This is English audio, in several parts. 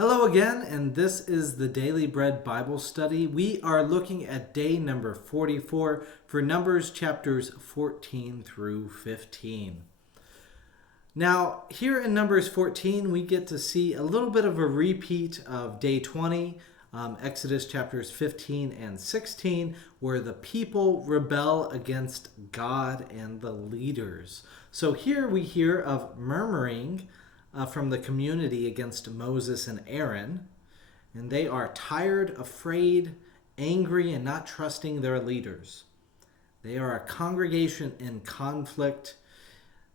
Hello again, and this is the Daily Bread Bible Study. We are looking at day number 44 for Numbers chapters 14 through 15. Now, here in Numbers 14, we get to see a little bit of a repeat of day 20, Exodus chapters 15 and 16, where the people rebel against God and the leaders. So here we hear of murmuring from the community against Moses and Aaron, and they are tired, afraid, angry, and not trusting their leaders. They are a congregation in conflict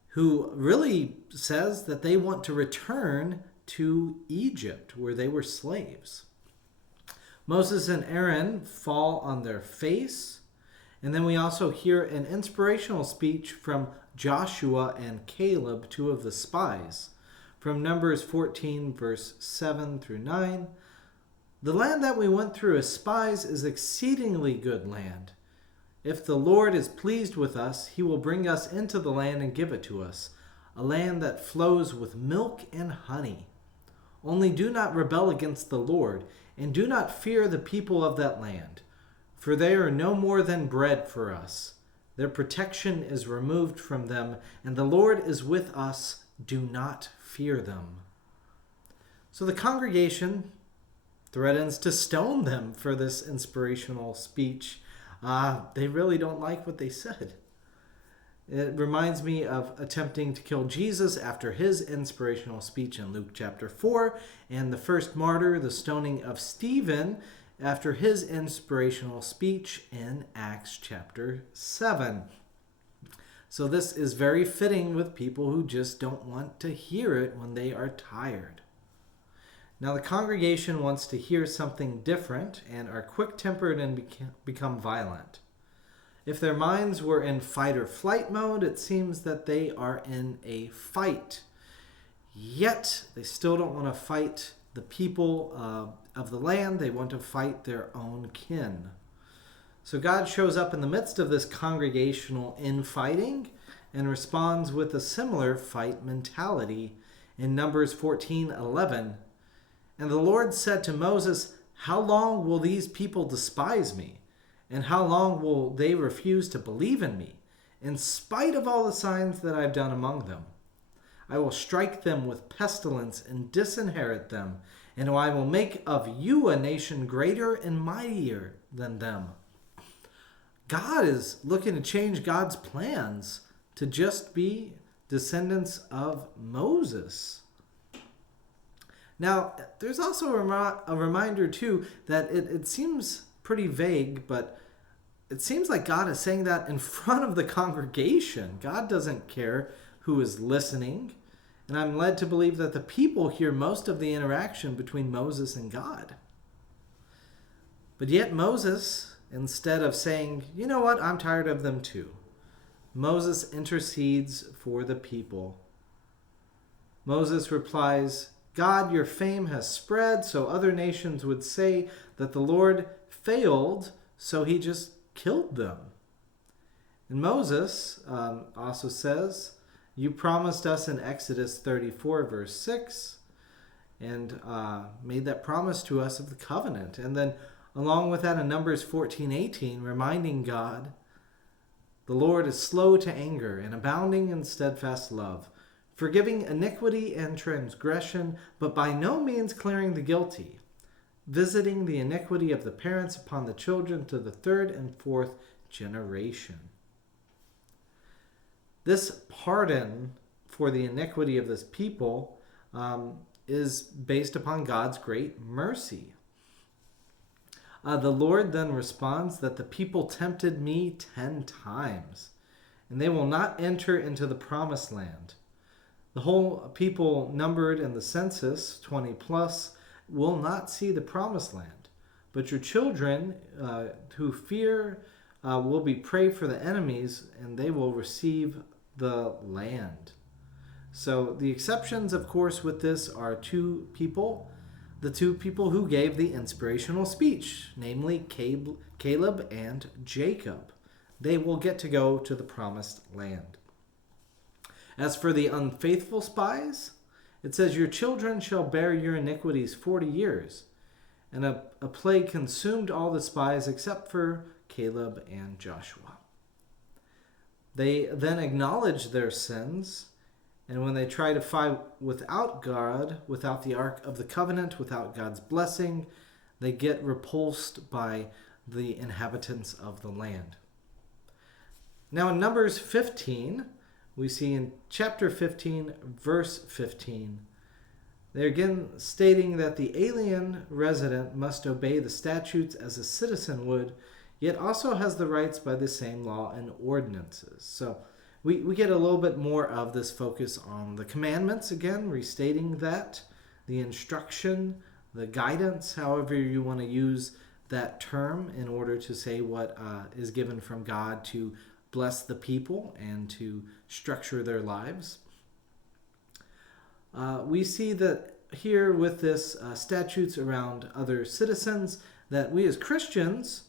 who really says that they want to return to Egypt, where they were slaves. Moses and Aaron fall on their face, and then we also hear an inspirational speech from Joshua and Caleb, two of the spies. From Numbers 14, verse 7 through 9, "The land that we went through as spies is exceedingly good land. If the Lord is pleased with us, he will bring us into the land and give it to us, a land that flows with milk and honey. Only do not rebel against the Lord, and do not fear the people of that land, for they are no more than bread for us. Their protection is removed from them, and the Lord is with us. Do not fear them." So the congregation threatens to stone them for this inspirational speech. They really don't like what they said. It reminds me of attempting to kill Jesus after his inspirational speech in Luke chapter 4, and the first martyr, the stoning of Stephen, after his inspirational speech in Acts chapter 7. So this is very fitting with people who just don't want to hear it when they are tired. Now the congregation wants to hear something different and are quick-tempered and become violent. If their minds were in fight or flight mode, it seems that they are in a fight. Yet they still don't want to fight the people of the land. They want to fight their own kin. So God shows up in the midst of this congregational infighting and responds with a similar fight mentality in Numbers 14:11. "And the Lord said to Moses, 'How long will these people despise me? And how long will they refuse to believe in me, in spite of all the signs that I've done among them? I will strike them with pestilence and disinherit them, and I will make of you a nation greater and mightier than them.'" God is looking to change God's plans to just be descendants of Moses. Now, there's also a reminder, too, that it seems pretty vague, but it seems like God is saying that in front of the congregation. God doesn't care who is listening, and I'm led to believe that the people hear most of the interaction between Moses and God. But yet Moses, instead of saying, "You know what, I'm tired of them too," Moses intercedes for the people. Moses replies, "God, your fame has spread, so other nations would say that the Lord failed, so he just killed them." And Moses also says, "You promised us in Exodus 34, verse 6, and made that promise to us of the covenant." And then along with that in Numbers 14:18, reminding God, "The Lord is slow to anger and abounding in steadfast love, forgiving iniquity and transgression, but by no means clearing the guilty, visiting the iniquity of the parents upon the children to the third and fourth generation." This pardon for the iniquity of this people is based upon God's great mercy. The Lord then responds that the people tempted me 10 times, and they will not enter into the promised land. The whole people numbered in the census, 20 plus, will not see the promised land. But your children who fear will be prey for the enemies, and they will receive the land. So the exceptions, of course, with this are two people. The two people who gave the inspirational speech, namely Caleb and Jacob. They will get to go to the promised land. As for the unfaithful spies, It says, "Your children shall bear your iniquities 40 years." And a plague consumed all the spies except for Caleb and Joshua. They then acknowledge their sins, and when they try to fight without God, without the Ark of the Covenant, without God's blessing, they get repulsed by the inhabitants of the land. Now in Numbers 15, we see in chapter 15, verse 15, they're again stating that the alien resident must obey the statutes as a citizen would, yet also has the rights by the same law and ordinances. So we get a little bit more of this focus on the commandments, again, restating that, the instruction, the guidance, however you want to use that term in order to say what is given from God to bless the people and to structure their lives. We see that here with this statutes around other citizens, that we as Christians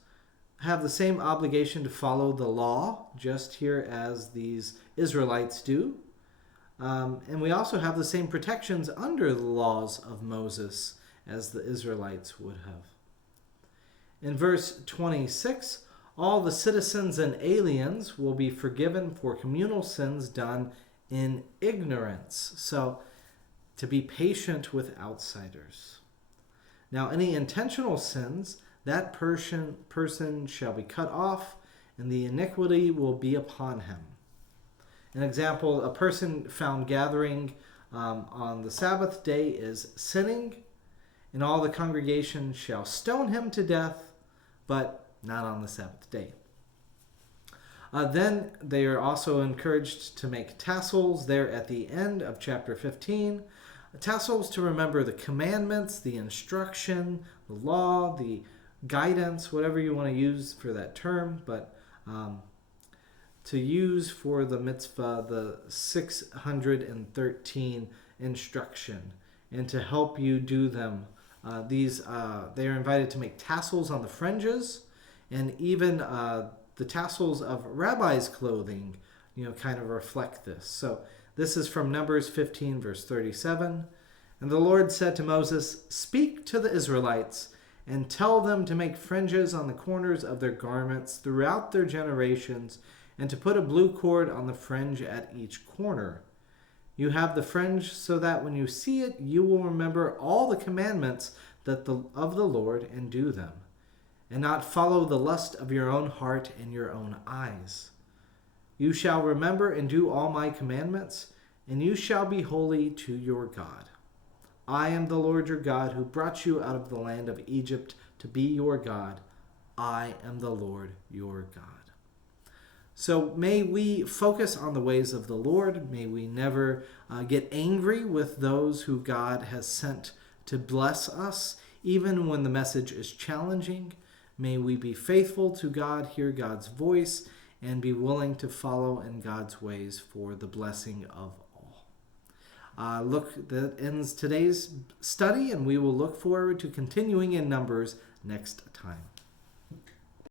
have the same obligation to follow the law, just here as these Israelites do. And we also have the same protections under the laws of Moses as the Israelites would have. In verse 26, all the citizens and aliens will be forgiven for communal sins done in ignorance. So, to be patient with outsiders. Now, any intentional sins, that person shall be cut off, and the iniquity will be upon him. An example, a person found gathering on the Sabbath day is sinning, and all the congregation shall stone him to death, but not on the Sabbath day. Then they are also encouraged to make tassels there at the end of chapter 15. Tassels to remember the commandments, the instruction, the law, the guidance, whatever you want to use for that term, but to use for the mitzvah, the 613 instruction, and to help you do them. They are invited to make tassels on the fringes, and even the tassels of rabbis' clothing, kind of reflect this. So this is from Numbers 15, verse 37. And the Lord said to Moses, "Speak to the Israelites and tell them to make fringes on the corners of their garments throughout their generations, and to put a blue cord on the fringe at each corner. You have the fringe so that when you see it, you will remember all the commandments of the Lord and do them, and not follow the lust of your own heart and your own eyes. You shall remember and do all my commandments, and you shall be holy to your God. I am the Lord your God, who brought you out of the land of Egypt to be your God. I am the Lord your God." So may we focus on the ways of the Lord. May we never get angry with those who God has sent to bless us, even when the message is challenging. May we be faithful to God, hear God's voice, and be willing to follow in God's ways for the blessing of all. That ends today's study, and we will look forward to continuing in Numbers next time.